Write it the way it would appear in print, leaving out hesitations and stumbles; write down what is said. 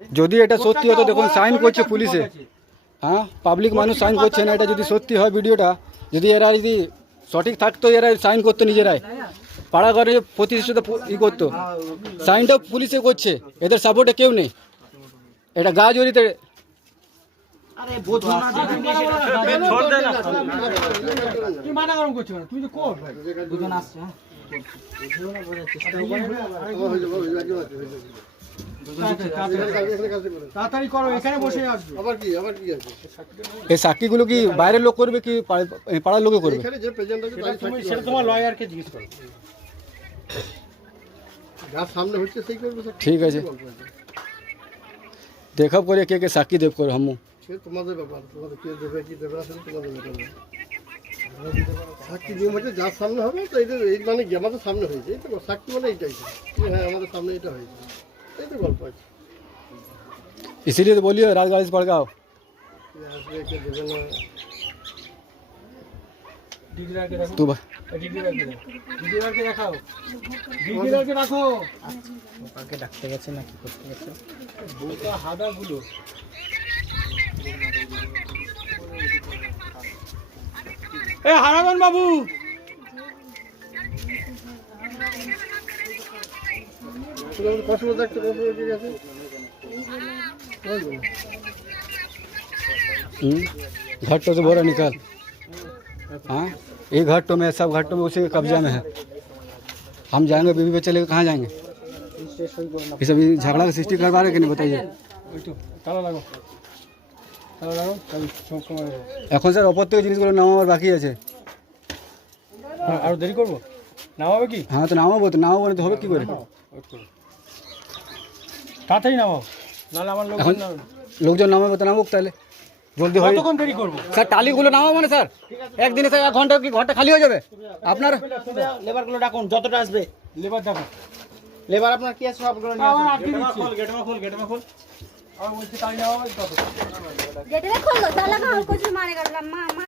যদি এটা সত্যি হতো দেখুন সাইন করছে পুলিশে, হ্যাঁ পাবলিক মানুষ সাইন করছে না, এটা যদি সত্যি হয় ভিডিওটা, যদি এরা যদি সঠিক থাকতো এরা সাইন করতো নিজেরাই, পাড়া ঘরে প্রতিষ্ঠিত ই করতো, সাইনটাও পুলিশে করছে, এদের সাপোর্টে কেউ নেই, এটা গা জড়িতে। তাড়াতাড়ি করো, এখানে বসে আসবে। আবার কি আছে? এই সাক্ষীগুলো কি বাইরের লোক করবে কি পাড়ার লোকে করবে? এখানে যে প্রেজেন্ট আছে সেটা তোমার লয়ারকে জিজ্ঞেস করো। যার সামনে হচ্ছে সেই করবে স্যার। ঠিক আছে, দেখাব করে কে কে সাক্ষী দেব করে হামু। সে তোমাদের ব্যাপার, তোমাদের কে দেবে কি দেবে না সেটা তোমাদের ব্যাপার। সাক্ষী নিয়ম হচ্ছে যার সামনে হবে, তো এই মানে কি আমাদের সামনে হয়েছে, এই তো সাক্ষী মানে এইটাই, হ্যাঁ আমাদের সামনে এটা হয়েছে, এই তো গল্প আছে। इसीलिए तो बोलिए रात गाड़ी से भड़काओ। আসবে কে দেবে না। तू बा- ডাকতে গেছে না কি করতে গেছে? হারাধন বাবু, घाटों से बोरा निकाल। हाँ ये घाटों में, सब घाटों में उसी के कब्जा में है। हम जाएंगे बीबी पे चले कहाँ जाएंगे? ये सब झगड़ा का सृष्टि करवा रहे कि नहीं बताइए? এখন স্যার অপর থেকে জিনিসগুলো নামাবার বাকি আছে। আরো দেরি করবো, নামাবে কি? হ্যাঁ তো নামাবো, তো নামাবো না তো হবে কি করে? তাড়াতাড়ি নামাও, নাহলে আমার লোক এখন লোকজন নামাবো তো নামুক তাহলে, জলদি হয়। কতক্ষণ দেরি করবো? স্যার টালিগুলো নামাবো না স্যার, একদিনে স্যার 1 ঘন্টা কি ঘন্টা খালি হয়ে যাবে আপনার? লেবারগুলো ডাকুন, যতটা আসবে লেবার ডাকুন। লেবার আপনার কি আছে সবগুলো নিয়ে আসুন। গেটে খোল। আর বলছি তাই নামাবে তত। गेट में खोल दो, ताला का कुछ मारेगा।